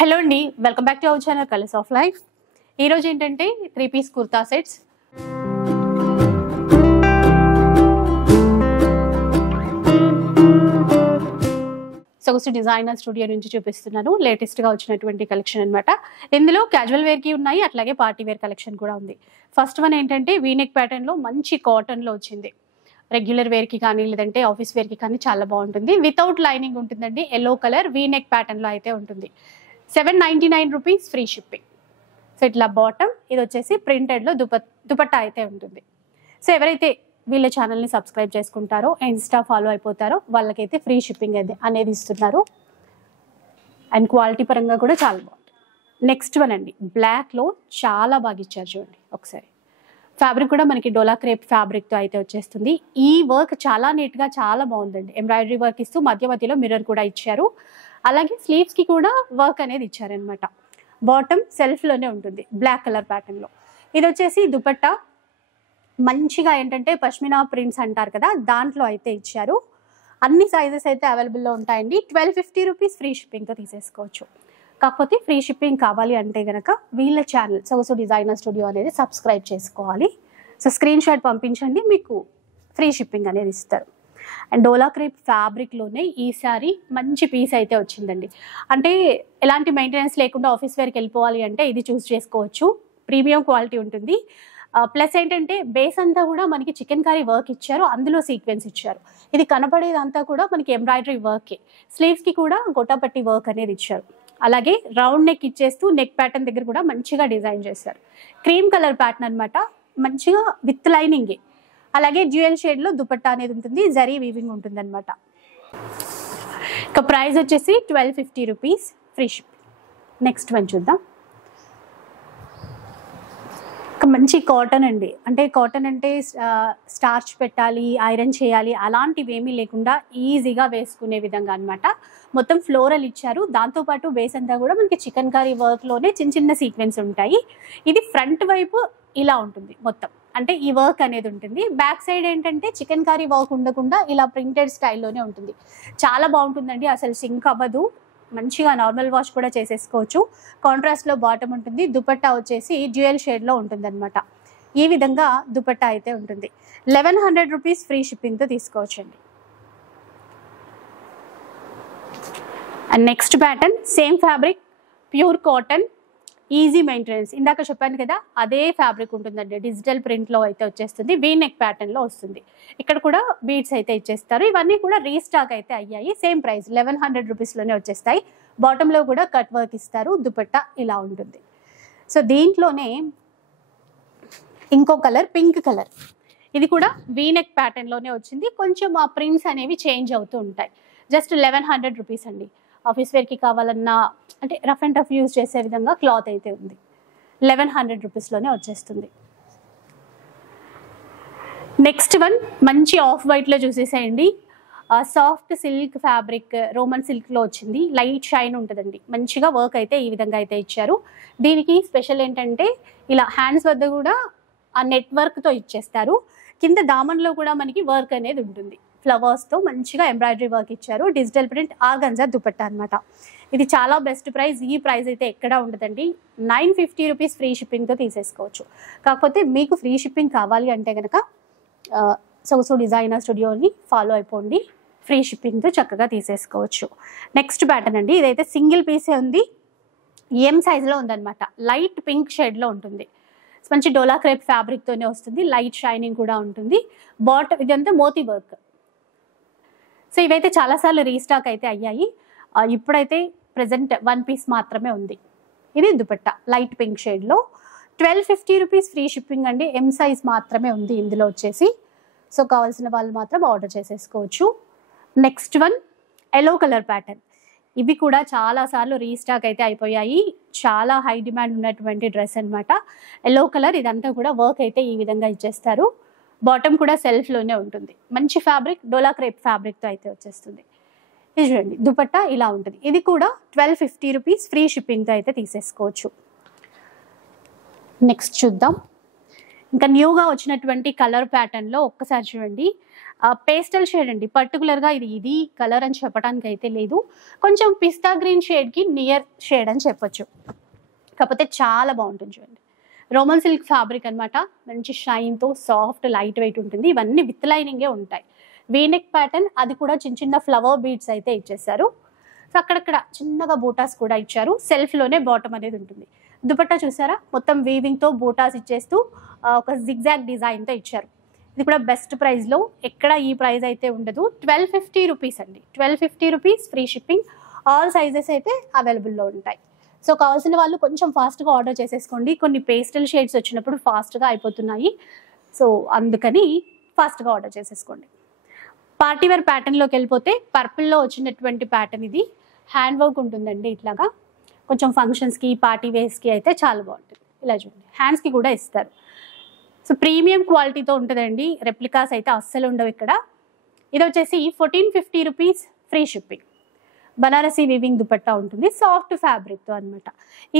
Hello అండి, welcome back to our channel colours of life. ఈరోజు ఏంటంటే 3-piece కుర్తా సెట్స్. సొగసు designer studio నుంచి చూపిస్తున్నాను. లేటెస్ట్గా వచ్చినటువంటి కలెక్షన్ అనమాట. ఇందులో క్యాజువల్ వేర్కి ఉన్నాయి, అట్లాగే పార్టీ వేర్ కలెక్షన్ కూడా ఉంది. ఫస్ట్ వన్ ఏంటంటే వీనెక్ ప్యాటర్న్లో మంచి కాటన్లో వచ్చింది. రెగ్యులర్ వేర్కి కానీ లేదంటే ఆఫీస్ వేర్కి కానీ చాలా బాగుంటుంది. వితౌట్ లైనింగ్ ఉంటుందండి. ఎల్లో కలర్ వీనెక్ ప్యాటర్న్లో అయితే ఉంటుంది. 799 రూపీస్, ఫ్రీ షిప్పింగ్. సో ఇట్లా బాటమ్, ఇది వచ్చేసి ప్రింటెడ్లో దుపట్టా అయితే ఉంటుంది. సో ఎవరైతే వీళ్ళ ఛానల్ని సబ్స్క్రైబ్ చేసుకుంటారో, ఇన్స్టా ఫాలో అయిపోతారో వాళ్ళకైతే ఫ్రీ షిప్పింగ్ అనేది ఇస్తున్నారు. అండ్ క్వాలిటీ పరంగా కూడా చాలా బాగుంటుంది. నెక్స్ట్ వన్ అండి, బ్లాక్లో చాలా బాగా ఇచ్చారు చూడండి ఒకసారి. ఫ్యాబ్రిక్ కూడా మనకి డోలా క్రేప్ ఫ్యాబ్రిక్తో అయితే వచ్చేస్తుంది. ఈ వర్క్ చాలా నీట్గా చాలా బాగుందండి. ఎంబ్రాయిడరీ వర్క్ ఇస్తూ మధ్య మధ్యలో మిర్రర్ కూడా ఇచ్చారు. అలాగే స్లీవ్స్కి కూడా వర్క్ అనేది ఇచ్చారనమాట. బాటమ్ సెల్ఫ్లోనే ఉంటుంది బ్లాక్ కలర్ ప్యాటర్న్లో. ఇది వచ్చేసి దుపట్టా మంచిగా ఏంటంటే పష్మినా ప్రింట్స్ అంటారు కదా, దాంట్లో అయితే ఇచ్చారు. అన్ని సైజెస్ అయితే అవైలబుల్లో ఉంటాయండి. 1250 రూపీస్, ఫ్రీ షిప్పింగ్తో తీసేసుకోవచ్చు. కాకపోతే ఫ్రీ షిప్పింగ్ కావాలి అంటే కనుక వీళ్ళ ఛానల్ సొగసు డిజైనర్ స్టూడియో అనేది సబ్స్క్రైబ్ చేసుకోవాలి. సో స్క్రీన్ షాట్ పంపించండి, మీకు ఫ్రీ షిప్పింగ్ అనేది ఇస్తారు. అండ్ డోలా క్రేప్ ఫ్యాబ్రిక్లోనే ఈసారి మంచి పీస్ అయితే వచ్చిందండి. అంటే ఎలాంటి మెయింటెనెన్స్ లేకుండా ఆఫీస్ వేర్కి వెళ్ళిపోవాలి అంటే ఇది చూస్ చేసుకోవచ్చు. ప్రీమియం క్వాలిటీ ఉంటుంది. ప్లస్ ఏంటంటే బేస్ అంతా కూడా మనకి చికెన్ కర్రీ వర్క్ ఇచ్చారు, అందులో సీక్వెన్స్ ఇచ్చారు. ఇది కనపడేదంతా కూడా మనకి ఎంబ్రాయిడరీ వర్కే. స్లీవ్స్కి కూడా గొట్టపట్టి వర్క్ అనేది ఇచ్చారు. అలాగే రౌండ్ నెక్ ఇచ్చేస్తూ నెక్ ప్యాటర్న్ దగ్గర కూడా మంచిగా డిజైన్ చేశారు. క్రీమ్ కలర్ ప్యాటర్న్ అనమాట, మంచిగా విత్ లైనింగే. అలాగే డ్యూయల్ షేడ్లో దుపట్టా అనేది ఉంటుంది, జరీ వీవింగ్ ఉంటుంది అనమాట. ఇక ప్రైస్ వచ్చేసి 1250 rupees, free shipping. Next one చూద్దాం. ఇక మంచి కాటన్ అండి. అంటే కాటన్ అంటే స్టార్చ్ పెట్టాలి, ఐరన్ చేయాలి అలాంటివి ఏమీ లేకుండా ఈజీగా వేసుకునే విధంగా అనమాట. మొత్తం ఫ్లోరల్ ఇచ్చారు. దాంతోపాటు బేస్ అంతా కూడా మనకి చికెన్ కర్రీ వర్క్లోనే చిన్న చిన్న సీక్వెన్స్ ఉంటాయి. ఇది ఫ్రంట్ వైపు ఇలా ఉంటుంది మొత్తం, అంటే ఈ వర్క్ అనేది ఉంటుంది. బ్యాక్ సైడ్ ఏంటంటే చికెన్ కర్రీ వర్క్ ఉండకుండా ఇలా ప్రింటెడ్ స్టైల్లోనే ఉంటుంది. చాలా బాగుంటుందండి, అసలు సింక్ అవ్వదు. మంచిగా నార్మల్ వాష్ కూడా చేసేసుకోవచ్చు. కాంట్రాస్ట్లో బాటమ్ ఉంటుంది. దుపట్టా వచ్చేసి డ్యూయల్ షేడ్లో ఉంటుంది అనమాట. ఈ విధంగా దుపట్టా అయితే ఉంటుంది. 1100 రూపీస్, ఫ్రీ షిప్పింగ్తో తీసుకోవచ్చండి. And next pattern same fabric, pure cotton, easy maintenance. ఇందాక చెప్పాను కదా, అదే ఫ్యాబ్రిక్ ఉంటుందండి. డిజిటల్ ప్రింట్లో అయితే వచ్చేస్తుంది. వీ నెక్ ప్యాటర్న్లో వస్తుంది. ఇక్కడ కూడా బీడ్స్ అయితే ఇచ్చేస్తారు. ఇవన్నీ కూడా రీస్టాక్ అయితే అయ్యాయి. సేమ్ ప్రైస్ 1100 రూపీస్లోనే వచ్చేస్తాయి. బాటంలో కూడా కట్ వర్క్ ఇస్తారు. దుపట్టా ఇలా ఉంటుంది. సో దీంట్లోనే ఇంకో కలర్, పింక్ కలర్. ఇది కూడా వీ నెక్ ప్యాటర్న్లోనే వచ్చింది. కొంచెం ఆ ప్రింట్స్ అనేవి చేంజ్ అవుతూ ఉంటాయి. జస్ట్ 1100 రూపీస్ అండి. ఆఫీస్ వేర్కి కావాలన్నా అంటే రఫ్ అండ్ టఫ్ యూజ్ చేసే విధంగా క్లాత్ అయితే ఉంది. 1100 రూపీస్లోనే వచ్చేస్తుంది. నెక్స్ట్ వన్ మంచి ఆఫ్ వైట్లో చూసేసేయండి. సాఫ్ట్ సిల్క్ ఫ్యాబ్రిక్, రోమన్ సిల్క్లో వచ్చింది. లైట్ షైన్ ఉంటుందండి. మంచిగా వర్క్ అయితే ఈ విధంగా అయితే ఇచ్చారు. దీనికి స్పెషల్ ఏంటంటే ఇలా హ్యాండ్స్ వద్ద కూడా ఆ నెట్ వర్క్తో ఇచ్చేస్తారు. కింద దామన్లో కూడా మనకి వర్క్ అనేది ఉంటుంది. ఫ్లవర్స్తో మంచిగా ఎంబ్రాయిడరీ వర్క్ ఇచ్చారు. డిజిటల్ ప్రింట్ ఆర్గంజా దుపట్టా అనమాట. ఇది చాలా బెస్ట్ ప్రైస్. ఈ ప్రైస్ అయితే ఎక్కడా ఉండదండి. 950 రూపీస్, ఫ్రీ షిప్పింగ్తో తీసేసుకోవచ్చు. కాకపోతే మీకు ఫ్రీ షిప్పింగ్ కావాలి అంటే కనుక సొగసు డిజైనర్ స్టూడియోని ఫాలో అయిపోండి. ఫ్రీ షిప్పింగ్తో చక్కగా తీసేసుకోవచ్చు. నెక్స్ట్ ప్యాటర్న్ అండి. ఇదైతే సింగిల్ పీసే ఉంది. ఎం సైజులో ఉందన్నమాట. లైట్ పింక్ షేడ్లో ఉంటుంది. మంచి డోలా క్రేప్ ఫ్యాబ్రిక్తోనే వస్తుంది. లైట్ షైనింగ్ కూడా ఉంటుంది. బాటమ్ ఇదంతా మోతీ వర్క్. సో ఇవైతే చాలాసార్లు రీస్టాక్ అయితే అయ్యాయి. ఇప్పుడైతే ప్రజెంట్ 1 పీస్ మాత్రమే ఉంది. ఇది దుపట్టా లైట్ పింక్ షేడ్లో. 1250 రూపీస్, ఫ్రీ షిప్పింగ్ అండి. ఎం సైజ్ మాత్రమే ఉంది ఇందులో వచ్చేసి. సో కావాల్సిన వాళ్ళు మాత్రం ఆర్డర్ చేసేసుకోవచ్చు. Next one yellow colour pattern. ఇవి కూడా చాలాసార్లు రీస్టాక్ అయితే అయిపోయాయి. చాలా హై డిమాండ్ ఉన్నటువంటి డ్రెస్ అనమాట. ఎల్లో కలర్, ఇదంతా కూడా వర్క్ అయితే ఈ విధంగా ఇచ్చేస్తారు. బాటమ్ కూడా సెల్ఫ్లోనే ఉంటుంది. మంచి ఫ్యాబ్రిక్, డోలా క్రేప్ ఫ్యాబ్రిక్తో అయితే వచ్చేస్తుంది. ఇది చూడండి, దుపట్టా ఇలా ఉంటుంది. ఇది కూడా 1250 రూపీస్, ఫ్రీ షిప్పింగ్తో అయితే తీసేసుకోవచ్చు. నెక్స్ట్ చూద్దాం. ఇంకా న్యూగా వచ్చినటువంటి కలర్ ప్యాటర్న్లో ఒక్కసారి చూడండి. పేస్టల్ షేడ్ అండి, పర్టికులర్గా ఇది కలర్ అని చెప్పడానికి అయితే లేదు. కొంచెం పిస్తా గ్రీన్ షేడ్కి నియర్ షేడ్ అని చెప్పొచ్చు. కాకపోతే చాలా బాగుంటుంది చూడండి. రోమన్ సిల్క్ ఫ్యాబ్రిక్ అనమాట, మంచి షైన్తో సాఫ్ట్ లైట్ వెయిట్ ఉంటుంది. ఇవన్నీ విత్ లైనింగే ఉంటాయి. వీనెక్ ప్యాటర్న్, అది కూడా చిన్న చిన్న ఫ్లవర్ బీడ్స్ అయితే ఇచ్చేసారు. సో అక్కడక్కడ చిన్నగా బూటాస్ కూడా ఇచ్చారు. సెల్ఫ్లోనే బాటమ్ అనేది ఉంటుంది. దుపట్టా చూసారా, మొత్తం వీవింగ్తో బూటాస్ ఇచ్చేస్తూ ఒక జిగ్జాగ్ డిజైన్తో ఇచ్చారు. ఇది కూడా బెస్ట్ ప్రైస్లో, ఎక్కడ ఈ ప్రైస్ అయితే ఉండదు. 1250 రూపీస్ అండి, 1250 rupees, free shipping. All sizes అయితే అవైలబుల్లో ఉంటాయి. సో కావాల్సిన వాళ్ళు కొంచెం ఫాస్ట్గా ఆర్డర్ చేసేసుకోండి. కొన్ని పేస్టల్ షేడ్స్ వచ్చినప్పుడు ఫాస్ట్గా అయిపోతున్నాయి. సో అందుకని ఫాస్ట్గా ఆర్డర్ చేసేసుకోండి. పార్టీవేర్ ప్యాటర్న్లోకి వెళ్ళిపోతే పర్పుల్లో వచ్చినటువంటి ప్యాటర్న్ ఇది. హ్యాండ్ వర్క్ ఉంటుందండి ఇట్లాగా. కొంచెం ఫంక్షన్స్కి, పార్టీ వేర్స్కి అయితే చాలా బాగుంటుంది. ఇలా చూడండి, హ్యాండ్స్కి కూడా ఇస్తారు. సో ప్రీమియం క్వాలిటీతో ఉంటుందండి. రెప్లికాస్ అయితే అస్సలు ఉండవు ఇక్కడ. ఇది వచ్చేసి 1450 rupees, free shipping. Banarasi weaving dupatta ఉంటుంది, సాఫ్ట్ ఫ్యాబ్రిక్తో అనమాట.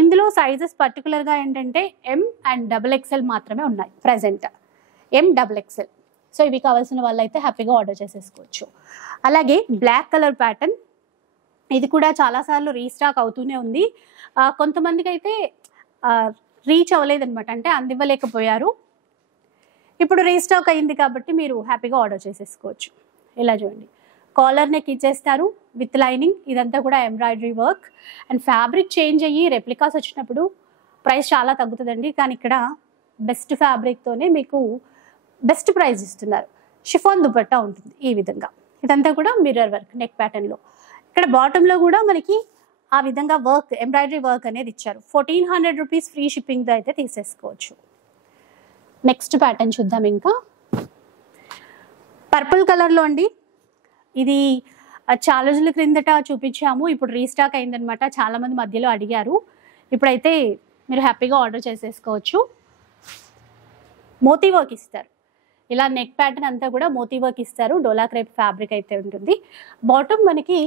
ఇందులో సైజెస్ పర్టికులర్గా ఏంటంటే M and XXL మాత్రమే ఉన్నాయి ప్రజెంట్. M XXL. సో ఇవి కావాల్సిన వాళ్ళు అయితే హ్యాపీగా ఆర్డర్ చేసేసుకోవచ్చు. అలాగే బ్లాక్ కలర్ ప్యాటర్న్, ఇది కూడా చాలాసార్లు రీస్టాక్ అవుతూనే ఉంది. కొంతమందికి అయితే రీచ్ అవ్వలేదన్నమాట, అంటే అందివ్వలేకపోయారు. ఇప్పుడు రీస్టాక్ అయింది కాబట్టి మీరు హ్యాపీగా ఆర్డర్ చేసేసుకోవచ్చు. ఇలా చూడండి, కాలర్ నెక్ ఇచ్చేస్తారు విత్ లైనింగ్. ఇదంతా కూడా embroidery work. And fabric change అయ్యి రెప్లికాస్ వచ్చినప్పుడు ప్రైస్ చాలా తగ్గుతుందండి. కానీ ఇక్కడ బెస్ట్ ఫ్యాబ్రిక్తోనే మీకు బెస్ట్ ప్రైస్ ఇస్తున్నారు. షిఫాన్ దుపట్టా ఉంటుంది ఈ విధంగా. ఇదంతా కూడా మిర్రర్ వర్క్ నెక్ ప్యాటర్న్లో. ఇక్కడ బాటంలో కూడా మనకి ఆ విధంగా వర్క్, ఎంబ్రాయిడరీ వర్క్ అనేది ఇచ్చారు. 1400 రూపీస్, ఫ్రీ షిప్పింగ్తో అయితే తీసేసుకోవచ్చు. నెక్స్ట్ ప్యాటర్న్ చూద్దాం. ఇంకా పర్పుల్ కలర్లో అండి. ఇది చాలా రోజుల క్రిందట చూపించాము, ఇప్పుడు రీస్టాక్ అయిందనమాట. చాలామంది మధ్యలో అడిగారు. ఇప్పుడైతే మీరు హ్యాపీగా ఆర్డర్ చేసేసుకోవచ్చు. మోతీ వర్క్ ఇస్తారు. ఇలా నెక్ ప్యాటర్న్ అంతా కూడా మోతీ వర్క్ ఇస్తారు. డోలా క్రేప్ ఫ్యాబ్రిక్ అయితే ఉంటుంది. బాటమ్ మనకి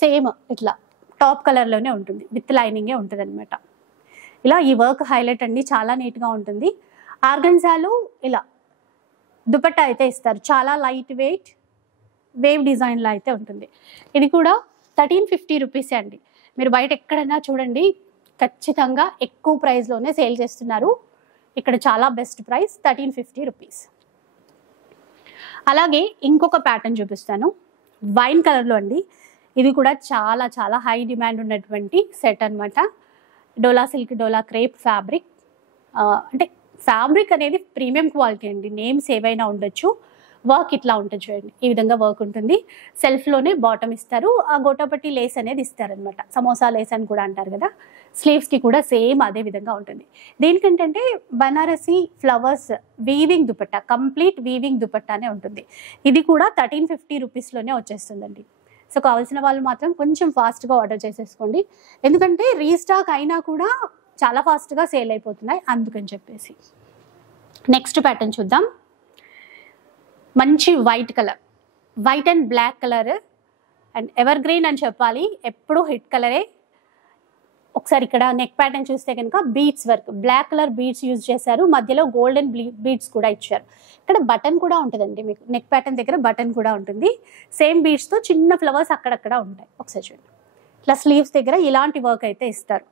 సేమ్ ఇట్లా టాప్ కలర్లోనే ఉంటుంది, విత్ లైనింగే ఉంటుంది అనమాట. ఇలా ఈ వర్క్ హైలైట్ అండి, చాలా నీట్గా ఉంటుంది. ఆర్గన్జాలో ఇలా దుపట్టా అయితే ఇస్తారు. చాలా లైట్ వెయిట్ వేవ్ డిజైన్లో అయితే ఉంటుంది. ఇది కూడా 1350 రూపీసే అండి. మీరు బయట ఎక్కడైనా చూడండి, ఖచ్చితంగా ఎక్కువ ప్రైస్లోనే సేల్ చేస్తున్నారు. ఇక్కడ చాలా బెస్ట్ ప్రైస్, 1350 రూపీస్. అలాగే ఇంకొక ప్యాటర్న్ చూపిస్తాను, వైన్ కలర్లో అండి. ఇది కూడా చాలా చాలా హై డిమాండ్ ఉన్నటువంటి సెట్ అనమాట. డోలా సిల్క్, డోలా క్రేప్ ఫ్యాబ్రిక్. అంటే ఫ్యాబ్రిక్ అనేది ప్రీమియం క్వాలిటీ అండి, నేమ్స్ ఏవైనా ఉండొచ్చు. వర్క్ ఇట్లా ఉంటుంది చూడండి, ఈ విధంగా వర్క్ ఉంటుంది. సెల్ఫ్లోనే బాటమ్ ఇస్తారు. ఆ గోటాపట్టి లేస్ అనేది ఇస్తారనమాట, సమోసా లేస్ అని కూడా అంటారు కదా. స్లీవ్స్కి కూడా సేమ్ అదే విధంగా ఉంటుంది. దీనికంటే Banarasi flowers weaving dupatta, complete weaving దుపట్టానే ఉంటుంది. ఇది కూడా 1350 రూపీస్లోనే వచ్చేస్తుందండి. సో కావాల్సిన వాళ్ళు మాత్రం కొంచెం ఫాస్ట్గా ఆర్డర్ చేసేసుకోండి, ఎందుకంటే రీస్టాక్ అయినా కూడా చాలా ఫాస్ట్గా సేల్ అయిపోతున్నాయి, అందుకని చెప్పేసి. నెక్స్ట్ ప్యాటర్న్ చూద్దాం. మంచి white colour, white and black colour, and evergreen అని చెప్పాలి, ఎప్పుడూ హిట్ కలరే. ఒకసారి ఇక్కడ నెక్ ప్యాటర్న్ చూస్తే కనుక beads work, black colour beads use చేశారు. మధ్యలో గోల్డెన్ బీడ్స్ కూడా ఇచ్చారు. ఇక్కడ బటన్ కూడా ఉంటుందండి, మీకు నెక్ ప్యాటర్న్ దగ్గర బటన్ కూడా ఉంటుంది. సేమ్ బీడ్స్తో చిన్న ఫ్లవర్స్ అక్కడక్కడ ఉంటాయి. ఒకసారి చూడండి, ఇట్లా స్లీవ్స్ దగ్గర ఇలాంటి వర్క్ అయితే ఇస్తారు.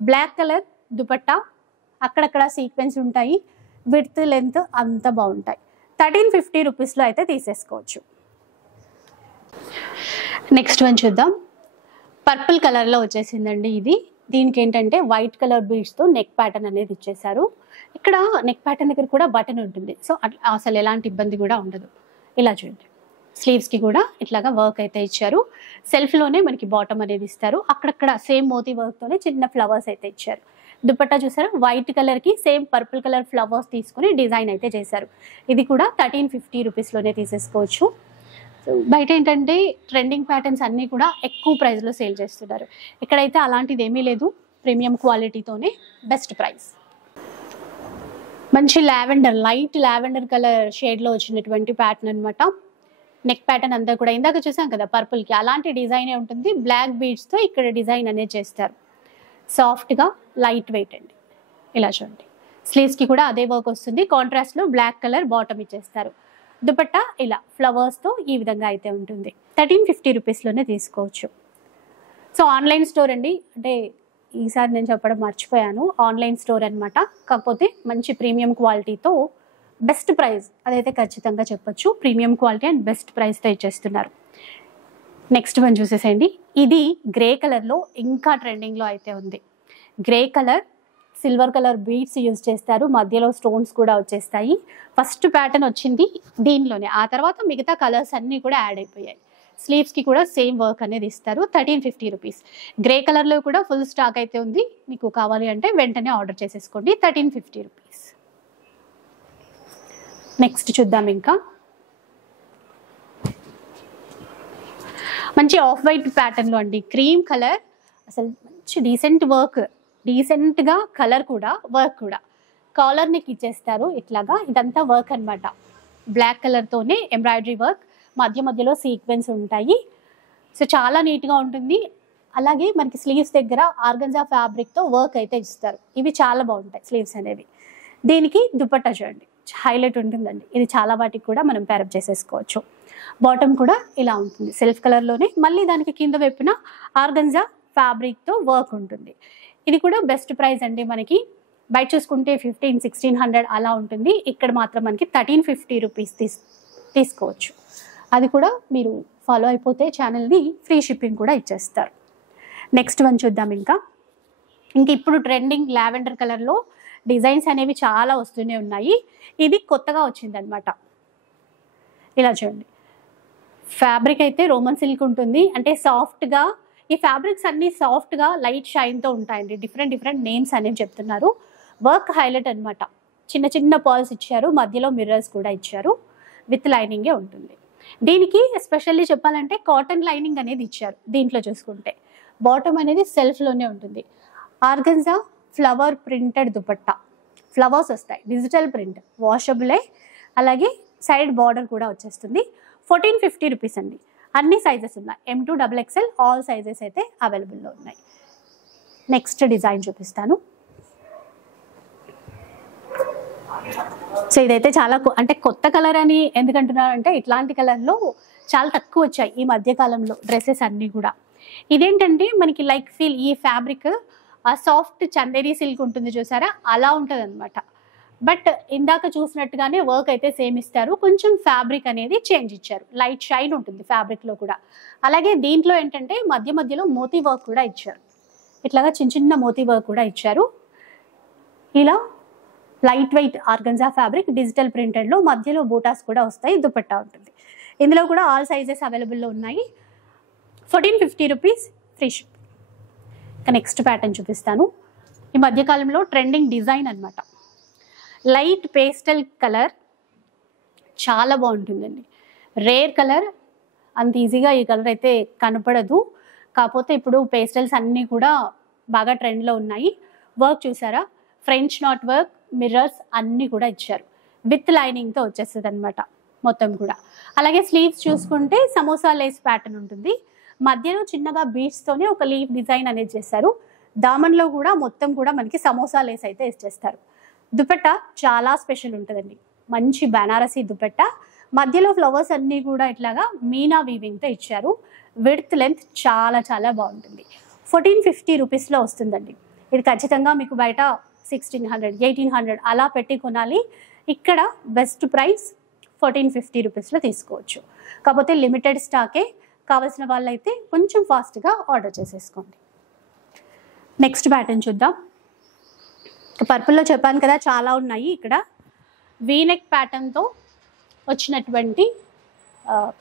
బ్లాక్ కలర్ దుపట్టా, అక్కడక్కడ సీక్వెన్స్ ఉంటాయి. విడ్త్ లెంత్ అంతా బాగుంటాయి. 1350 రూపీస్లో అయితే తీసేసుకోవచ్చు. నెక్స్ట్ వన్ చూద్దాం. పర్పుల్ కలర్లో వచ్చేసిందండి ఇది. దీనికి ఏంటంటే వైట్ కలర్ బీడ్స్తో నెక్ ప్యాటర్న్ అనేది ఇచ్చేసారు. ఇక్కడ నెక్ ప్యాటర్న్ దగ్గర కూడా బటన్ ఉంటుంది. సో అసలు ఎలాంటి ఇబ్బంది కూడా ఉండదు. ఇలా చూడండి, స్లీవ్స్కి కూడా ఇట్లాగా వర్క్ అయితే ఇచ్చారు. సెల్ఫ్లోనే మనకి బాటమ్ అనేది ఇస్తారు. అక్కడక్కడ సేమ్ మోతీ వర్క్తోనే చిన్న ఫ్లవర్స్ అయితే ఇచ్చారు. దుపట్టా చూసారా, వైట్ కలర్కి సేమ్ పర్పుల్ కలర్ ఫ్లవర్స్ తీసుకుని డిజైన్ అయితే చేశారు. ఇది కూడా 1350 రూపీస్లోనే తీసేసుకోవచ్చు. సో బయట ఏంటంటే ట్రెండింగ్ ప్యాటర్న్స్ అన్నీ కూడా ఎక్కువ ప్రైస్లో సేల్ చేస్తున్నారు. ఇక్కడైతే అలాంటిది ఏమీ లేదు, ప్రీమియం క్వాలిటీతోనే బెస్ట్ ప్రైస్. మంచి లావెండర్, లైట్ లావెండర్ కలర్ షేడ్లో వచ్చినటువంటి ప్యాటర్న్ అనమాట. నెక్ ప్యాటర్న్ అంతా కూడా ఇందాక చూసాం కదా పర్పుల్కి, అలాంటి డిజైనే ఉంటుంది. బ్లాక్ బీడ్స్తో ఇక్కడ డిజైన్ అనేది చేస్తారు. సాఫ్ట్గా లైట్ వెయిట్ అండి. ఇలా చూడండి, స్లీవ్స్కి కూడా అదే వర్క్ వస్తుంది. కాంట్రాస్ట్లో బ్లాక్ కలర్ బాటమ్ ఇచ్చేస్తారు. దుపట్టా ఇలా ఫ్లవర్స్తో ఈ విధంగా అయితే ఉంటుంది. 1350 రూపీస్లోనే తీసుకోవచ్చు. సో ఆన్లైన్ స్టోర్ అండి, అంటే ఈసారి నేను చెప్పడం మర్చిపోయాను, ఆన్లైన్ స్టోర్ అనమాట. కాకపోతే మంచి ప్రీమియం క్వాలిటీతో బెస్ట్ ప్రైస్ అదైతే ఖచ్చితంగా చెప్పొచ్చు. ప్రీమియం క్వాలిటీ అండ్ బెస్ట్ ప్రైస్తో ఇచ్చేస్తున్నారు. నెక్స్ట్ వన్ చూసేసేయండి. ఇది గ్రే కలర్లో ఇంకా ట్రెండింగ్లో అయితే ఉంది. Grey colour, silver colour beads use చేస్తారు, మధ్యలో స్టోన్స్ కూడా వచ్చేస్తాయి. ఫస్ట్ ప్యాటర్న్ వచ్చింది దీనిలోనే, ఆ తర్వాత మిగతా కలర్స్ అన్నీ కూడా యాడ్ అయిపోయాయి. స్లీవ్స్కి కూడా సేమ్ వర్క్ అనేది ఇస్తారు. 1350 రూపీస్. గ్రే కలర్లో కూడా ఫుల్ స్టాక్ అయితే ఉంది, మీకు కావాలి అంటే వెంటనే ఆర్డర్ చేసేసుకోండి. 1350 రూపీస్. నెక్స్ట్ చూద్దాం. ఇంకా మంచి ఆఫ్ వైట్ ప్యాటర్న్లో అండి, క్రీమ్ కలర్, అసలు మంచి డీసెంట్ వర్క్, డీసెంట్గా కలర్ కూడా, వర్క్ కూడా. కాలర్ నెక్ ఇచ్చేస్తారు ఇట్లాగా, ఇదంతా వర్క్ అనమాట. బ్లాక్ కలర్తోనే ఎంబ్రాయిడరీ వర్క్, మధ్య మధ్యలో సీక్వెన్స్ ఉంటాయి. సో చాలా నీట్గా ఉంటుంది. అలాగే మనకి స్లీవ్స్ దగ్గర ఆర్గంజా ఫ్యాబ్రిక్తో వర్క్ అయితే ఇస్తారు. ఇవి చాలా బాగుంటాయి స్లీవ్స్ అనేవి. దీనికి దుపట్టా చూడండి, హైలైట్ ఉంటుందండి. ఇది చాలా వాటికి కూడా మనం పేరప్ చేసేసుకోవచ్చు. బాటమ్ కూడా ఇలా ఉంటుంది, సెల్ఫ్ కలర్లోనే. మళ్ళీ దానికి కింద వైపున ఆర్గంజా ఫ్యాబ్రిక్తో వర్క్ ఉంటుంది. ఇది కూడా బెస్ట్ ప్రైస్ అండి. మనకి బయట చూసుకుంటే 1500-1600 అలా ఉంటుంది, ఇక్కడ మాత్రం మనకి 1350 రూపీస్ తీసుకోవచ్చు. అది కూడా మీరు ఫాలో అయిపోతే ఛానల్ని ఫ్రీ షిప్పింగ్ కూడా ఇచ్చేస్తారు. నెక్స్ట్ వన్ చూద్దాం. ఇంకా ఇప్పుడు ట్రెండింగ్ లావెండర్ కలర్లో డిజైన్స్ అనేవి చాలా వస్తూనే ఉన్నాయి. ఇది కొత్తగా వచ్చిందనమాట. ఇలా చూడండి, ఫ్యాబ్రిక్ అయితే రోమన్ సిల్క్ ఉంటుంది, అంటే సాఫ్ట్గా. ఈ ఫ్యాబ్రిక్స్ అన్ని సాఫ్ట్గా లైట్ షైన్తో ఉంటాయండి. డిఫరెంట్ నేమ్స్ అనేవి చెప్తున్నారు. వర్క్ హైలైట్ అనమాట. చిన్న చిన్న పర్ల్స్ ఇచ్చారు, మధ్యలో మిర్రర్స్ కూడా ఇచ్చారు, విత్ లైనింగే ఉంటుంది. దీనికి ఎస్పెషల్లీ చెప్పాలంటే కాటన్ లైనింగ్ అనేది ఇచ్చారు. దీంట్లో చూసుకుంటే బాటమ్ అనేది సెల్ఫ్లోనే ఉంటుంది. Organza flower printed dupatta, flowers వస్తాయి, డిజిటల్ ప్రింట్, వాషబులే. అలాగే సైడ్ బార్డర్ కూడా వచ్చేస్తుంది. 1450 రూపీస్ అండి. అన్ని సైజెస్ ఉన్నాయి, M2 XXL ఆల్ సైజెస్ అయితే అవైలబుల్లో ఉన్నాయి. నెక్స్ట్ డిజైన్ చూపిస్తాను. సో ఇదైతే చాలా అంటే కొత్త కలర్ అని ఎందుకంటున్నారంటే, ఇట్లాంటి కలర్లో చాలా తక్కువ వచ్చాయి ఈ మధ్యకాలంలో డ్రెస్సెస్ అన్నీ కూడా. ఇదేంటంటే మనకి లైక్ ఫీల్, ఈ ఫ్యాబ్రిక్ ఆ సాఫ్ట్ చందేరి సిల్క్ ఉంటుంది చూసారా, అలా ఉంటుంది అనమాట. బట్ ఇందాక చూసినట్టుగానే వర్క్ అయితే సేమ్ ఇస్తారు, కొంచెం ఫ్యాబ్రిక్ అనేది చేంజ్ ఇచ్చారు, లైట్ షైన్ ఉంటుంది ఫ్యాబ్రిక్లో కూడా. అలాగే దీంట్లో ఏంటంటే మధ్య మధ్యలో మోతీ వర్క్ కూడా ఇచ్చారు, ఇట్లాగా చిన్న మోతీ వర్క్ కూడా ఇచ్చారు. ఇలా light weight organza fabric, digital ప్రింటెడ్లో మధ్యలో బూటాస్ కూడా వస్తాయి, దుపట్టా ఉంటుంది. ఇందులో కూడా ఆల్ సైజెస్ అవైలబుల్లో ఉన్నాయి. 1450 రూపీస్ ఫ్రీ షిప్. ఇక నెక్స్ట్ ప్యాటర్న్ చూపిస్తాను. ఈ మధ్యకాలంలో ట్రెండింగ్ డిజైన్ అనమాట. లైట్ పేస్టల్ కలర్, చాలా బాగుంటుందండి. రేర్ కలర్, అంత ఈజీగా ఈ కలర్ అయితే కనపడదు. కాకపోతే ఇప్పుడు పేస్టల్స్ అన్నీ కూడా బాగా ట్రెండ్లో ఉన్నాయి. వర్క్ చూసారా, ఫ్రెంచ్ నాట్ వర్క్, మిర్రర్స్ అన్నీ కూడా ఇచ్చారు, విత్ లైనింగ్తో వచ్చేస్తుంది అనమాట మొత్తం కూడా. అలాగే స్లీవ్స్ చూసుకుంటే సమోసా లేస్ ప్యాటర్న్ ఉంటుంది, మధ్యలో చిన్నగా బీడ్స్తోనే ఒక లీఫ్ డిజైన్ అనేది చేశారు. దామన్లో కూడా మొత్తం కూడా మనకి సమోసా లేస్ అయితే ఇచ్చేస్తారు. దుపట్టా చాలా స్పెషల్ ఉంటుందండి, మంచి బనారసీ దుపట్టా, మధ్యలో ఫ్లవర్స్ అన్నీ కూడా ఇట్లాగా మీనా వీవింగ్తో ఇచ్చారు. విడ్త్ లెంత్ చాలా చాలా బాగుంటుంది. 1450 రూపీస్లో వస్తుందండి. ఇది ఖచ్చితంగా మీకు బయట 1600, 1800 అలా పెట్టి కొనాలి. ఇక్కడ బెస్ట్ ప్రైస్ 1450 రూపీస్లో తీసుకోవచ్చు. కాకపోతే లిమిటెడ్ స్టాకే, కావాల్సిన వాళ్ళైతే కొంచెం ఫాస్ట్గా ఆర్డర్ చేసేసుకోండి. నెక్స్ట్ ప్యాటర్న్ చూద్దాం. పర్పుల్లో చెప్పాను కదా చాలా ఉన్నాయి. ఇక్కడ వీనెక్ ప్యాటర్న్తో వచ్చినటువంటి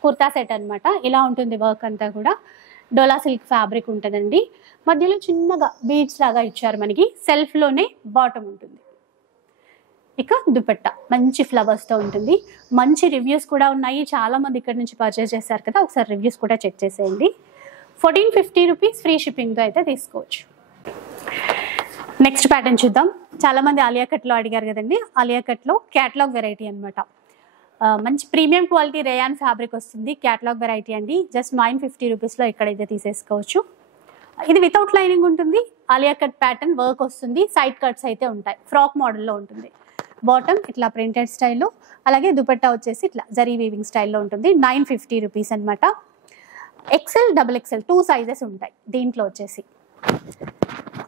కుర్తా సెట్ అనమాట. ఇలా ఉంటుంది వర్క్ అంతా కూడా. డోలా సిల్క్ ఫ్యాబ్రిక్ ఉంటుందండి, మధ్యలో చిన్నగా బీడ్స్ లాగా ఇచ్చారు మనకి, సెల్ఫ్లోనే బాటమ్ ఉంటుంది. ఇక దుపట్టా మంచి ఫ్లవర్స్తో ఉంటుంది. మంచి రివ్యూస్ కూడా ఉన్నాయి, చాలామంది ఇక్కడ నుంచి పర్చేస్ చేశారు కదా, ఒకసారి రివ్యూస్ కూడా చెక్ చేసేయండి. 1450 రూపీస్ ఫ్రీ షిప్పింగ్తో అయితే తీసుకోవచ్చు. నెక్స్ట్ ప్యాటర్న్ చూద్దాం. చాలామంది ఆలియా కట్లో అడిగారు కదండి, ఆలియా కట్లో క్యాటలాగ్ వెరైటీ అనమాట. మంచి ప్రీమియం క్వాలిటీ రేయాన్ ఫ్యాబ్రిక్ వస్తుంది, క్యాటలాగ్ వెరైటీ అండి. జస్ట్ 950 రూపీస్లో ఇక్కడైతే తీసేసుకోవచ్చు. ఇది వితౌట్ లైనింగ్ ఉంటుంది, ఆలియా కట్ ప్యాటర్న్ వర్క్ వస్తుంది, సైడ్ కట్స్ అయితే ఉంటాయి, ఫ్రాక్ మోడల్లో ఉంటుంది. బాటమ్ ఇట్లా ప్రింటెడ్ స్టైల్లో, అలాగే దుపట్టా వచ్చేసి ఇట్లా జరీ వీవింగ్ స్టైల్లో ఉంటుంది. 950 రూపీస్ అనమాట. ఎక్సెల్, డబుల్ ఎక్సెల్ 2 సైజెస్ ఉంటాయి దీంట్లో వచ్చేసి.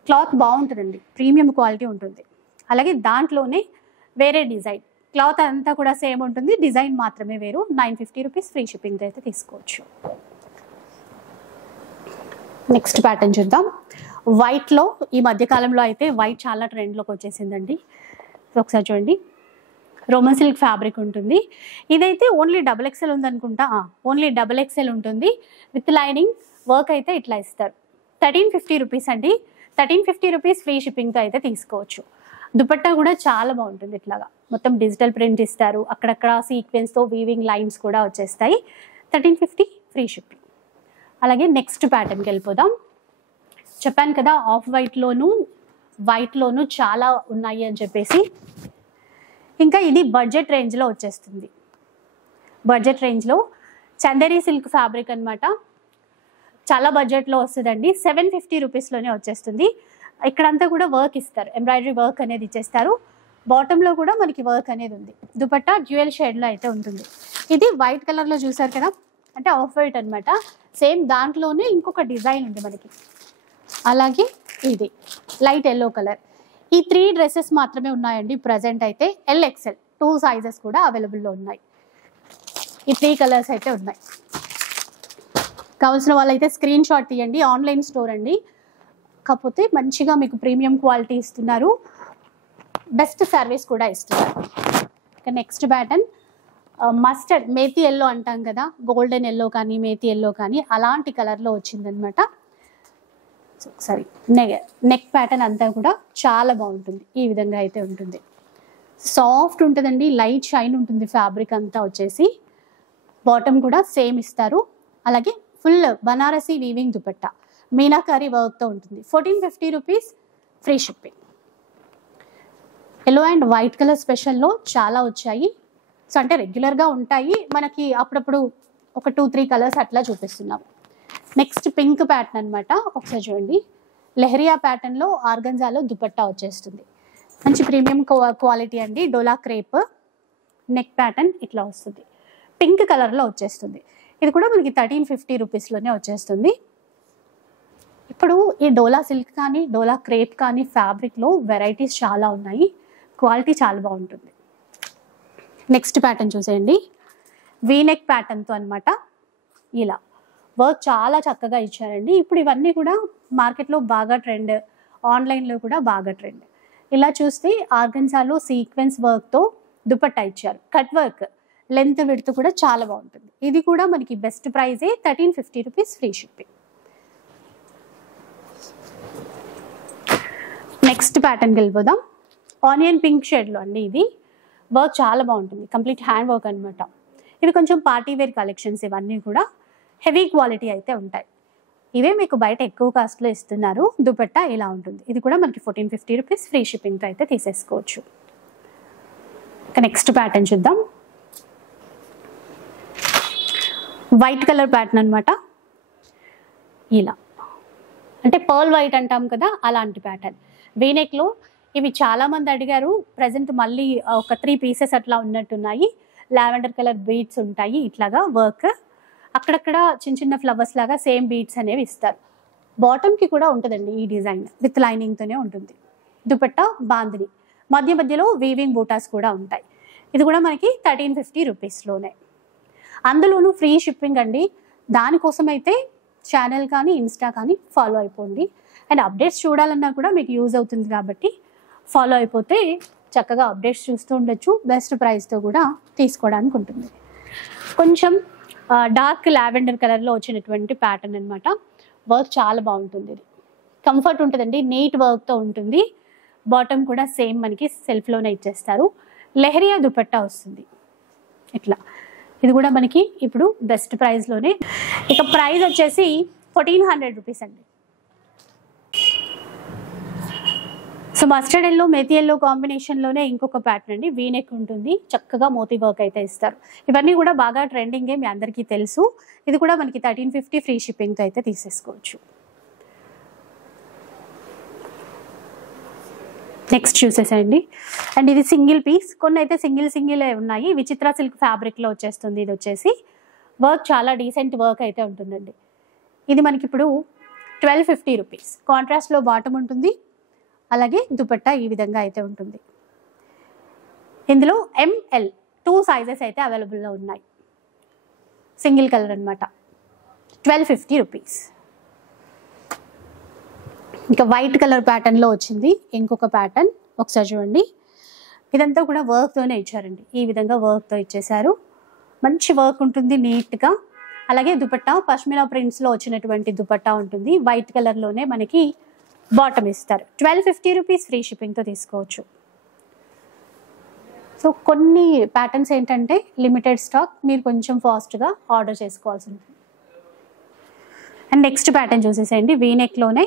క్లాత్ బాగుంటుందండి, ప్రీమియం క్వాలిటీ ఉంటుంది. అలాగే దాంట్లోనే వేరే డిజైన్, క్లాత్ అంతా కూడా సేమ్ ఉంటుంది, డిజైన్ మాత్రమే వేరు. 950 రూపీస్ ఫ్రీ షిప్పింగ్తో అయితే తీసుకోవచ్చు. నెక్స్ట్ ప్యాటర్న్ చూద్దాం. వైట్లో ఈ మధ్యకాలంలో అయితే వైట్ చాలా ట్రెండ్లోకి వచ్చేసిందండి. ఒకసారి చూడండి, రోమన్ సిల్క్ ఫ్యాబ్రిక్ ఉంటుంది. ఇదైతే ఓన్లీ డబుల్ ఎక్సెల్ ఉందనుకుంటా, ఓన్లీ డబుల్ ఎక్సెల్ ఉంటుంది. విత్ లైనింగ్ వర్క్ అయితే ఇట్లా ఇస్తారు. 1350 రూపీస్ అండి. 1350 రూపీస్ ఫ్రీ షిప్పింగ్తో అయితే తీసుకోవచ్చు. దుపట్టా కూడా చాలా బాగుంటుంది, ఇట్లాగా మొత్తం డిజిటల్ ప్రింట్ ఇస్తారు, అక్కడక్కడ సీక్వెన్స్తో వీవింగ్ లైన్స్ కూడా వచ్చేస్తాయి. 1350 ఫ్రీ షిప్పింగ్. అలాగే నెక్స్ట్ ప్యాటర్న్కి వెళ్ళిపోదాం. చెప్పాను కదా ఆఫ్ వైట్లోను చాలా ఉన్నాయి అని చెప్పేసి. ఇంకా ఇది బడ్జెట్ రేంజ్లో వచ్చేస్తుంది. బడ్జెట్ రేంజ్లో చందేరి సిల్క్ ఫ్యాబ్రిక్ అనమాట. చాలా బడ్జెట్లో వస్తుందండి. 750 రూపీస్లోనే వచ్చేస్తుంది. ఇక్కడంతా కూడా వర్క్ ఇస్తారు, ఎంబ్రాయిడరీ వర్క్ అనేది ఇచ్చేస్తారు. బాటంలో కూడా మనకి వర్క్ అనేది ఉంది. దుపట్టా డ్యూయల్ షేడ్లో అయితే ఉంటుంది. ఇది వైట్ కలర్లో చూసారు కదా, అంటే ఆఫ్ వైట్ అనమాట. సేమ్ దాంట్లోనే ఇంకొక డిజైన్ ఉంది మనకి. అలాగే ఇది లైట్ ఎల్లో కలర్. ఈ 3 డ్రెస్సెస్ మాత్రమే ఉన్నాయండి ప్రజెంట్ అయితే. LXL 2 సైజెస్ కూడా అవైలబుల్లో ఉన్నాయి. ఈ 3 కలర్స్ అయితే ఉన్నాయి. కావాల్సిన వాళ్ళైతే స్క్రీన్ షాట్ తీయండి. ఆన్లైన్ స్టోర్ అండి, కాకపోతే మంచిగా మీకు ప్రీమియం క్వాలిటీ ఇస్తున్నారు, బెస్ట్ సర్వీస్ కూడా ఇస్తున్నారు. ఇక next pattern mustard methi yellow అంటాం కదా, గోల్డెన్ ఎల్లో కానీ మేతి ఎల్లో కానీ అలాంటి కలర్లో వచ్చిందనమాట. ఒకసారి నెక్ ప్యాటర్న్ అంతా కూడా చాలా బాగుంటుంది. ఈ విధంగా అయితే ఉంటుంది. సాఫ్ట్ ఉంటుందండి, లైట్ షైన్ ఉంటుంది ఫ్యాబ్రిక్ అంతా వచ్చేసి. బాటమ్ కూడా సేమ్ ఇస్తారు. అలాగే ఫుల్ బనారసీ వీవింగ్ దుపట్టా మీనాకారి వర్క్తో ఉంటుంది. 1450 rupees free shipping. Yellow and white colour స్పెషల్లో చాలా వచ్చాయి. సో అంటే రెగ్యులర్గా ఉంటాయి మనకి, అప్పుడప్పుడు ఒక 2-3 కలర్స్ అట్లా చూపిస్తున్నాము. నెక్స్ట్ పింక్ ప్యాటర్న్ అనమాట. ఒకసారి చూడండి, లెహరియా ప్యాటర్న్లో ఆర్గంజాలో దుపట్టా వచ్చేస్తుంది. మంచి ప్రీమియం క్వాలిటీ అండి. డోలా క్రేప్ నెక్ ప్యాటర్న్ ఇట్లా వస్తుంది, పింక్ కలర్లో వచ్చేస్తుంది. ఇది కూడా మనకి 1350 రూపీస్లోనే వచ్చేస్తుంది. ఇప్పుడు ఈ డోలా సిల్క్ కానీ డోలా క్రేప్ కానీ ఫ్యాబ్రిక్లో వెరైటీస్ చాలా ఉన్నాయి, క్వాలిటీ చాలా బాగుంటుంది. నెక్స్ట్ ప్యాటర్న్ చూసేయండి, వీనెక్ ప్యాటర్న్తో అనమాట. ఇలా వర్క్ చాలా చక్కగా ఇచ్చారండి. ఇప్పుడు ఇవన్నీ కూడా మార్కెట్లో బాగా ట్రెండ్, ఆన్లైన్లో కూడా బాగా ట్రెండ్. ఇలా చూస్తే ఆర్గన్జాలో సీక్వెన్స్ వర్క్తో దుపట్టా ఇచ్చారు, కట్ వర్క్, లెంత్ విడ్త్ కూడా చాలా బాగుంటుంది. ఇది కూడా మనకి బెస్ట్ ప్రైజే, 1350 రూపీస్ ఫ్రీ షిప్పింగ్. నెక్స్ట్ ప్యాటర్న్కి వెళ్ళిపోదాం. ఆనియన్ పింక్ షేడ్లో అండి. ఇది వర్క్ చాలా బాగుంటుంది, కంప్లీట్ హ్యాండ్ వర్క్ అనమాట. ఇవి కొంచెం పార్టీ వేర్ కలెక్షన్స్, ఇవన్నీ కూడా హెవీ క్వాలిటీ అయితే ఉంటాయి. ఇవే మీకు బయట ఎక్కువ కాస్ట్లో ఇస్తున్నారు. దుపట్టా ఇలా ఉంటుంది. ఇది కూడా మనకి 1450 రూపీస్ ఫ్రీ షిప్పింగ్తో అయితే తీసేసుకోవచ్చు. ఇక నెక్స్ట్ ప్యాటర్న్ చూద్దాం. వైట్ కలర్ ప్యాటర్న్ అనమాట. ఇలా అంటే పర్ల్ వైట్ అంటాం కదా, అలాంటి ప్యాటర్న్. వీనెక్లో ఇవి చాలామంది అడిగారు. ప్రజెంట్ మళ్ళీ ఒక 3 పీసెస్ అట్లా ఉన్నట్టున్నాయి. లావెండర్ కలర్ బీడ్స్ ఉంటాయి, ఇట్లాగా వర్క్, అక్కడక్కడ చిన్న చిన్న ఫ్లవర్స్ లాగా సేమ్ బీడ్స్ అనేవి ఇస్తారు. బాటమ్కి కూడా ఉంటుందండి ఈ డిజైన్, విత్ లైనింగ్తోనే ఉంటుంది. దుపట్టా బాందిని, మధ్య మధ్యలో వీవింగ్ బూటాస్ కూడా ఉంటాయి. ఇది కూడా మనకి 1350 రూపీస్లోనే. అందులోనూ ఫ్రీ షిప్పింగ్ అండి. దానికోసం అయితే ఛానల్ కానీ ఇన్స్టా కానీ ఫాలో అయిపోండి. అండ్ అప్డేట్స్ చూడాలన్నా కూడా మీకు యూజ్ అవుతుంది కాబట్టి ఫాలో అయిపోతే చక్కగా అప్డేట్స్ చూస్తూ ఉండొచ్చు. బెస్ట్ ప్రైస్తో కూడా తీసుకోవడానికి ఉంటుంది. కొంచెం డార్క్ లావెండర్ కలర్లో వచ్చినటువంటి ప్యాటర్న్ అనమాట. వర్క్ చాలా బాగుంటుంది. ఇది కంఫర్ట్ ఉంటుందండి, నీట్ వర్క్తో ఉంటుంది. బాటమ్ కూడా సేమ్ మనకి సెల్ఫ్లోనే ఇచ్చేస్తారు. లెహరియా దుపట్టా వస్తుంది ఇట్లా. ఇది కూడా మనకి ఇప్పుడు బెస్ట్ ప్రైస్లోనే. ఇక ప్రైస్ వచ్చేసి 1400 రూపీస్ అండి. So mustard yellow methi yellow కాంబినేషన్లోనే ఇంకొక ప్యాటర్న్ అండి. వీనెక్ ఉంటుంది, చక్కగా మోతీ వర్క్ అయితే ఇస్తారు. ఇవన్నీ కూడా బాగా ట్రెండింగే, మీ అందరికీ తెలుసు. ఇది కూడా మనకి 1350 ఫ్రీ షిప్పింగ్తో అయితే తీసేసుకోవచ్చు. నెక్స్ట్ చూసేసేయండి. అండ్ ఇది సింగిల్ పీస్, కొన్ని అయితే సింగిల్ ఉన్నాయి. విచిత్ర సిల్క్ ఫ్యాబ్రిక్లో వచ్చేస్తుంది. ఇది వచ్చేసి వర్క్ చాలా డీసెంట్ వర్క్ అయితే ఉంటుందండి. ఇది మనకి ఇప్పుడు 1250 రూపీస్. కాంట్రాస్ట్లో బాటమ్ ఉంటుంది, అలాగే దుపట్టా ఈ విధంగా అయితే ఉంటుంది. ఇందులో ML 2 సైజెస్ అయితే అవైలబుల్లో ఉన్నాయి. సింగిల్ కలర్ అనమాట. 1250 రూపీస్. ఇంకా వైట్ కలర్ ప్యాటర్న్లో వచ్చింది ఇంకొక ప్యాటర్న్, ఒకసారి చూడండి. ఇదంతా కూడా వర్క్తోనే ఇచ్చారండి. ఈ విధంగా వర్క్తో ఇచ్చేసారు. మంచి వర్క్ ఉంటుంది నీట్గా. అలాగే దుపట్టా పష్మినా ప్రింట్స్లో వచ్చినటువంటి దుపట్టా ఉంటుంది. వైట్ కలర్లోనే మనకి బాటమ్ ఇస్తారు. 1250 రూపీస్, ఫ్రీ షిప్పింగ్తో తీసుకోవచ్చు. సో కొన్ని ప్యాటర్న్స్ ఏంటంటే లిమిటెడ్ స్టాక్, మీరు కొంచెం ఫాస్ట్గా ఆర్డర్ చేసుకోవాల్సి ఉంటుంది. అండ్ నెక్స్ట్ ప్యాటర్న్ చూసేసేయండి. వీనెక్లోనే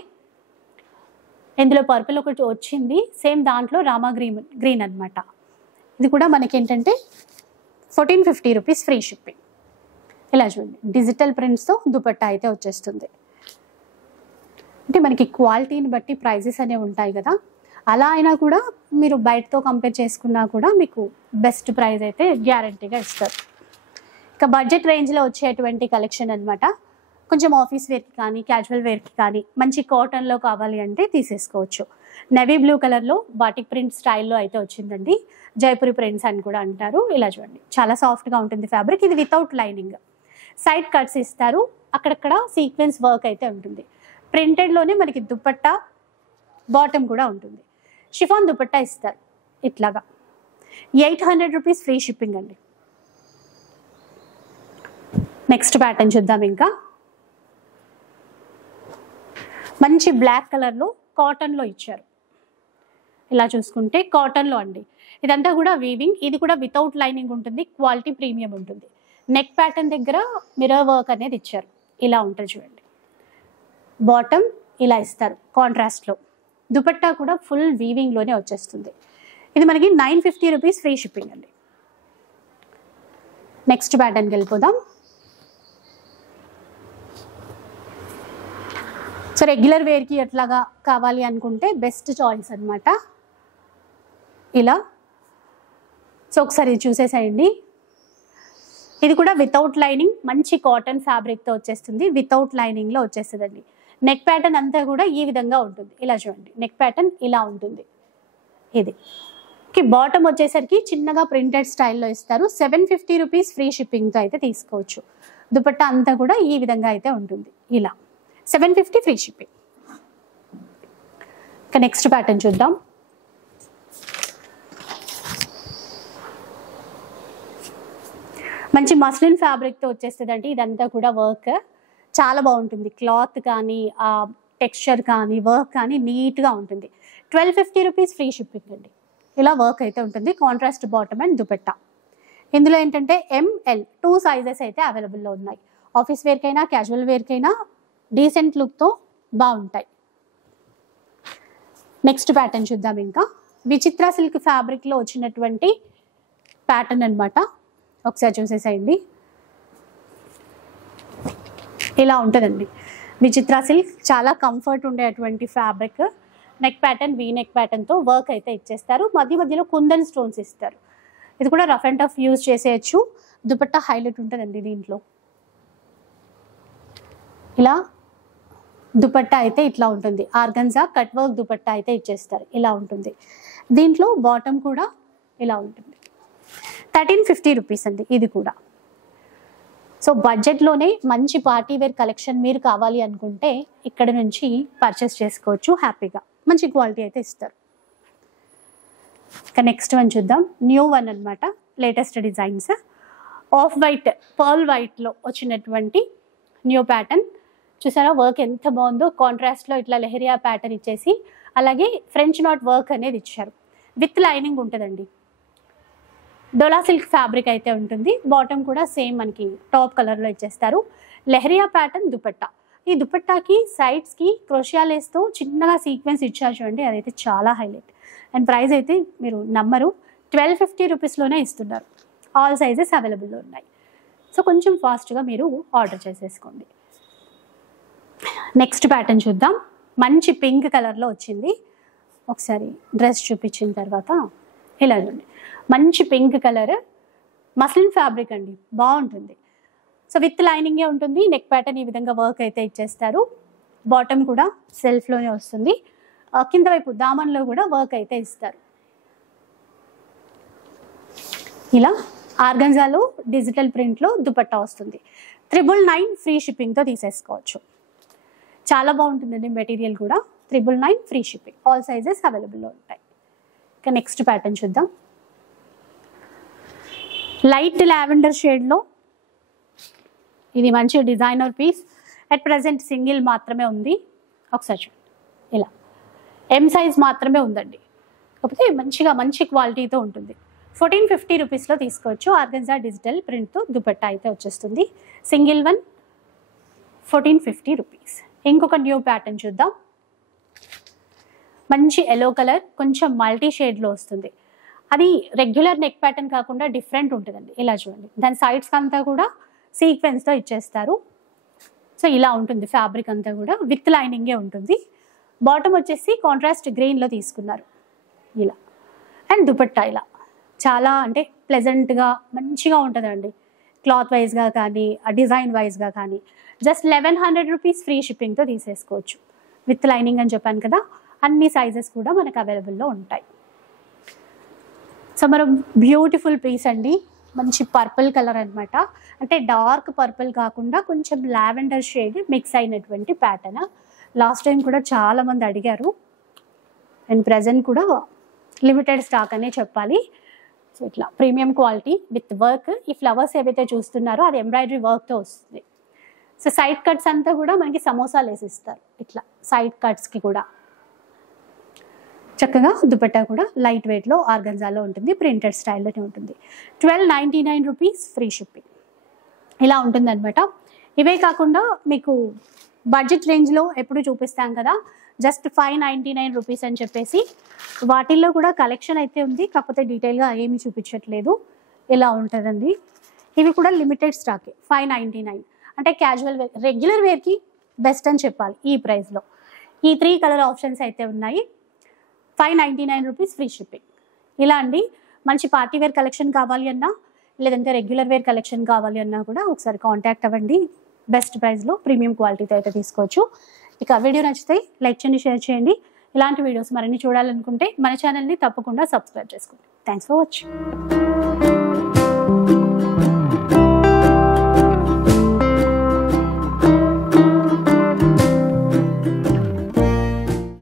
ఇందులో పర్పుల్ ఒకటి వచ్చింది, సేమ్ దాంట్లో రామా గ్రీన్ అనమాట. ఇది కూడా మనకి ఏంటంటే 1450 రూపీస్, ఫ్రీ షిప్పింగ్. ఇలా చూడండి, డిజిటల్ ప్రింట్స్తో దుపట్టా అయితే వచ్చేస్తుంది. అంటే మనకి క్వాలిటీని బట్టి ప్రైజెస్ అనేవి ఉంటాయి కదా, అలా అయినా కూడా మీరు బయటతో కంపేర్ చేసుకున్నా కూడా మీకు బెస్ట్ ప్రైస్ అయితే గ్యారంటీగా ఇస్తారు. ఇక బడ్జెట్ రేంజ్లో వచ్చేటువంటి కలెక్షన్ అనమాట. కొంచెం ఆఫీస్ వేర్కి కానీ క్యాజువల్ వేర్కి కానీ మంచి కాటన్లో కావాలి అంటే తీసేసుకోవచ్చు. నెవీ బ్లూ కలర్లో బాటిక్ ప్రింట్ స్టైల్లో అయితే వచ్చిందండి. జైపూరి ప్రింట్స్ అని కూడా అంటారు. ఇలా చూడండి, చాలా సాఫ్ట్గా ఉంటుంది ఫ్యాబ్రిక్. ఇది వితౌట్ లైనింగ్, సైడ్ కట్స్ ఇస్తారు, అక్కడక్కడ సీక్వెన్స్ వర్క్ అయితే ఉంటుంది. ప్రింటెడ్లోనే మనకి దుపట్టా బాటమ్ కూడా ఉంటుంది. షిఫాన్ దుపట్టా ఇస్తారు ఇట్లాగా. 800 రూపీస్, ఫ్రీ షిప్పింగ్ అండి. నెక్స్ట్ ప్యాటర్న్ చూద్దాం. ఇంకా మంచి బ్లాక్ కలర్లో కాటన్లో ఇచ్చారు. ఇలా చూసుకుంటే కాటన్లో అండి. ఇదంతా కూడా వీవింగ్, ఇది కూడా వితౌట్ లైనింగ్ ఉంటుంది, క్వాలిటీ ప్రీమియం ఉంటుంది. నెక్ ప్యాటర్న్ దగ్గర మిర్రర్ వర్క్ అనేది ఇచ్చారు. ఇలా ఉంటుంది చూడండి. బాటమ్ ఇలా ఇస్తారు కాంట్రాస్ట్లో. దుపట్టా కూడా ఫుల్ వీవింగ్లోనే వచ్చేస్తుంది. ఇది మనకి 950 రూపీస్, ఫ్రీ షిప్పింగ్ అండి. నెక్స్ట్ ప్యాటర్న్కి వెళ్ళిపోదాం. సో రెగ్యులర్ వేర్కి ఎట్లాగా కావాలి అనుకుంటే బెస్ట్ చాయిస్ అనమాట. ఇలా సో ఒకసారి చూసేసేయండి. ఇది కూడా వితౌట్ లైనింగ్, మంచి కాటన్ ఫ్యాబ్రిక్తో వచ్చేస్తుంది. వితౌట్ లైనింగ్లో వచ్చేస్తుందండి. నెక్ ప్యాటర్న్ అంతా కూడా ఈ విధంగా ఉంటుంది. ఇలా చూడండి, నెక్ ప్యాటర్న్ ఇలా ఉంటుంది. ఇది బాటమ్ వచ్చేసరికి చిన్నగా ప్రింటెడ్ స్టైల్లో ఇస్తారు. 750 రూపీస్, ఫ్రీ షిప్పింగ్తో అయితే తీసుకోవచ్చు. దుపట్టా అంతా కూడా ఈ విధంగా అయితే ఉంటుంది. ఇలా 750, ఫ్రీ షిప్పింగ్. ఇక నెక్స్ట్ ప్యాటర్న్ చూద్దాం. మంచి మస్లిన్ ఫ్యాబ్రిక్తో వచ్చేస్తుందండి. ఇదంతా కూడా వర్క్ చాలా బాగుంటుంది. క్లాత్ కానీ టెక్స్చర్ కానీ వర్క్ కానీ నీట్గా ఉంటుంది. 1250 రూపీస్, ఫ్రీ షిప్పింగ్ అండి. ఇలా వర్క్ అయితే ఉంటుంది. Contrast bottom and dupatta. ఇందులో ఏంటంటే ML 2 సైజెస్ అయితే అవైలబుల్లో ఉన్నాయి. ఆఫీస్ వేర్కైనా క్యాజువల్ వేర్కైనా డీసెంట్ లుక్తో బాగుంటాయి. నెక్స్ట్ ప్యాటర్న్ చూద్దాం. ఇంకా విచిత్ర సిల్క్ ఫ్యాబ్రిక్లో వచ్చినటువంటి ప్యాటర్న్ అనమాట. ఒకసారి చూసేసేయండి. ఇలా ఉంటుందండి విచిత్ర సిల్క్. చాలా కంఫర్ట్ ఉండేటువంటి fabric. Neck pattern V neck ప్యాటర్న్తో వర్క్ అయితే ఇచ్చేస్తారు. మధ్యలో కుందన్ స్టోన్స్ ఇస్తారు. ఇది కూడా రఫ్ అండ్ టఫ్ యూజ్ చేసేయచ్చు. దుపట్టా హైలైట్ ఉంటుందండి దీంట్లో. ఇలా దుపట్టా అయితే ఇట్లా ఉంటుంది. ఆర్గన్జా కట్ వర్క్ దుపట్టా అయితే ఇచ్చేస్తారు. ఇలా ఉంటుంది. దీంట్లో బాటమ్ కూడా ఇలా ఉంటుంది. 1350 రూపీస్ అండి ఇది కూడా. సో బడ్జెట్లోనే మంచి పార్టీ వేర్ కలెక్షన్ మీరు కావాలి అనుకుంటే ఇక్కడ నుంచి పర్చేస్ చేసుకోవచ్చు హ్యాపీగా. మంచి క్వాలిటీ అయితే ఇస్తారు. ఇక నెక్స్ట్ వన్ చూద్దాం. న్యూ వన్ అనమాట. Latest designs. Off white, pearl వైట్లో వచ్చినటువంటి న్యూ ప్యాటర్న్. చూసారా వర్క్ ఎంత బాగుందో. కాంట్రాస్ట్లో ఇట్లా లెహరియా ప్యాటర్న్ ఇచ్చేసి అలాగే ఫ్రెంచ్ నాట్ వర్క్ అనేది ఇచ్చారు. విత్ లైనింగ్ ఉంటుందండి. డోలా సిల్క్ ఫ్యాబ్రిక్ అయితే ఉంటుంది. బాటమ్ కూడా సేమ్ మనకి టాప్ కలర్లో ఇచ్చేస్తారు. లెహరియా ప్యాటర్న్ దుపట్టా. ఈ దుపట్టాకి సైడ్స్కి క్రోషియా లేస్తో చిన్నగా సీక్వెన్స్ ఇచ్చారు చూడండి, అదైతే చాలా హైలైట్. అండ్ ప్రైస్ అయితే మీరు నమ్మరు, 1250 రూపీస్లోనే ఇస్తున్నారు. ఆల్ సైజెస్ అవైలబుల్లో ఉన్నాయి. సో కొంచెం ఫాస్ట్గా మీరు ఆర్డర్ చేసేసుకోండి. నెక్స్ట్ ప్యాటర్న్ చూద్దాం. మంచి పింక్ కలర్లో వచ్చింది. ఒకసారి డ్రెస్ చూపించిన తర్వాత ఇలా చూడండి, మంచి పింక్ కలర్ మస్లిన్ ఫ్యాబ్రిక్ అండి, బాగుంటుంది. సో విత్ లైనింగే ఉంటుంది. నెక్ ప్యాటర్న్ ఈ విధంగా వర్క్ అయితే ఇచ్చేస్తారు. బాటమ్ కూడా సెల్ఫ్లోనే వస్తుంది. కింద వైపు దామన్లో కూడా వర్క్ అయితే ఇస్తారు. ఇలా ఆర్గంజాలో డిజిటల్ ప్రింట్లో దుపట్టా వస్తుంది. 999 ఫ్రీ షిప్పింగ్తో తీసేసుకోవచ్చు. చాలా బాగుంటుందండి మెటీరియల్ కూడా. 999 ఫ్రీ షిప్పింగ్, ఆల్ సైజెస్ అవైలబుల్లో ఉంటాయి. ఇక నెక్స్ట్ ప్యాటర్న్ చూద్దాం. లైట్ లావెండర్ షేడ్లో ఇది మంచి designer piece. At present single మాత్రమే ఉంది. ఒకసారి చూడండి, ఇలా ఎం సైజ్ మాత్రమే ఉందండి. కాకపోతే మంచి క్వాలిటీతో ఉంటుంది. 1450 రూపీస్లో తీసుకోవచ్చు. ఆర్గంజా డిజిటల్ ప్రింట్తో దుపట్టా అయితే వచ్చేస్తుంది. Single one 1450 rupees. ఇంకొక న్యూ ప్యాటర్న్ చూద్దాం. మంచి ఎల్లో కలర్, కొంచెం మల్టీ షేడ్లో వస్తుంది. అది రెగ్యులర్ నెక్ ప్యాటర్న్ కాకుండా డిఫరెంట్ ఉంటుందండి. ఇలా చూడండి, దాని సైడ్స్ అంతా కూడా సీక్వెన్స్తో ఇచ్చేస్తారు. సో ఇలా ఉంటుంది ఫ్యాబ్రిక్ అంతా కూడా, విత్ లైనింగే ఉంటుంది. బాటమ్ వచ్చేసి కాంట్రాస్ట్ గ్రీన్లో తీసుకున్నారు ఇలా. అండ్ దుపట్టా ఇలా చాలా అంటే ప్లెజెంట్గా మంచిగా ఉంటుందండి. క్లాత్ వైజ్గా కానీ డిజైన్ వైజ్గా కానీ. జస్ట్ 1100 రూపీస్ ఫ్రీ షిప్పింగ్తో తీసేసుకోవచ్చు. విత్ లైనింగ్ అని చెప్పాను కదా, అన్ని సైజెస్ కూడా మనకు అవైలబుల్లో ఉంటాయి. సో మనం బ్యూటిఫుల్ పీస్ అండి, మంచి పర్పుల్ కలర్ అనమాట. అంటే డార్క్ పర్పుల్ కాకుండా కొంచెం లావెండర్ షేడ్ మిక్స్ అయినటువంటి ప్యాటర్న్. లాస్ట్ టైం కూడా చాలామంది అడిగారు. అండ్ ప్రజెంట్ కూడా లిమిటెడ్ స్టాక్ అనే చెప్పాలి. సో ఇట్లా ప్రీమియం క్వాలిటీ విత్ వర్క్. ఈ ఫ్లవర్స్ ఏవైతే చూస్తున్నారో అది ఎంబ్రాయిడరీ వర్క్తో వస్తుంది. సో సైడ్ కట్స్ అంతా కూడా మనకి సమోసాలు వేసిస్తారు. ఇట్లా సైడ్ కట్స్కి కూడా చక్కగా దుపట్టా కూడా లైట్ వెయిట్లో ఆర్గంజాలో ఉంటుంది. ప్రింటెడ్ స్టైల్లోనే ఉంటుంది. 1299 రూపీస్ ఫ్రీ షిప్పింగ్. ఇలా ఉంటుంది అనమాట. ఇవే కాకుండా మీకు బడ్జెట్ రేంజ్లో ఎప్పుడు చూపిస్తాం కదా, జస్ట్ 599 రూపీస్ అని చెప్పేసి వాటిల్లో కూడా కలెక్షన్ అయితే ఉంది. కాకపోతే డీటెయిల్గా ఏమీ చూపించట్లేదు. ఇలా ఉంటుందండి. ఇవి కూడా లిమిటెడ్ స్టాకే. 599 అంటే క్యాజువల్ వేర్, రెగ్యులర్ వేర్కి బెస్ట్ అని చెప్పాలి ఈ ప్రైస్లో. ఈ 3 కలర్ ఆప్షన్స్ అయితే ఉన్నాయి. 599 రూపీస్ ఫ్రీ షిప్పింగ్. ఇలా అండి, మంచి పార్టీ వేర్ కలెక్షన్ కావాలి అన్నా లేదంటే రెగ్యులర్ వేర్ కలెక్షన్ కావాలి అన్నా కూడా ఒకసారి కాంటాక్ట్ అవ్వండి. బెస్ట్ ప్రైస్లో ప్రీమియం క్వాలిటీతో అయితే తీసుకోవచ్చు. ఇక వీడియో నచ్చితే లైక్ చేయండి, షేర్ చేయండి. ఇలాంటి వీడియోస్ మరిన్ని చూడాలనుకుంటే మన ఛానల్ని తప్పకుండా సబ్స్క్రైబ్ చేసుకోండి. Thanks for watching.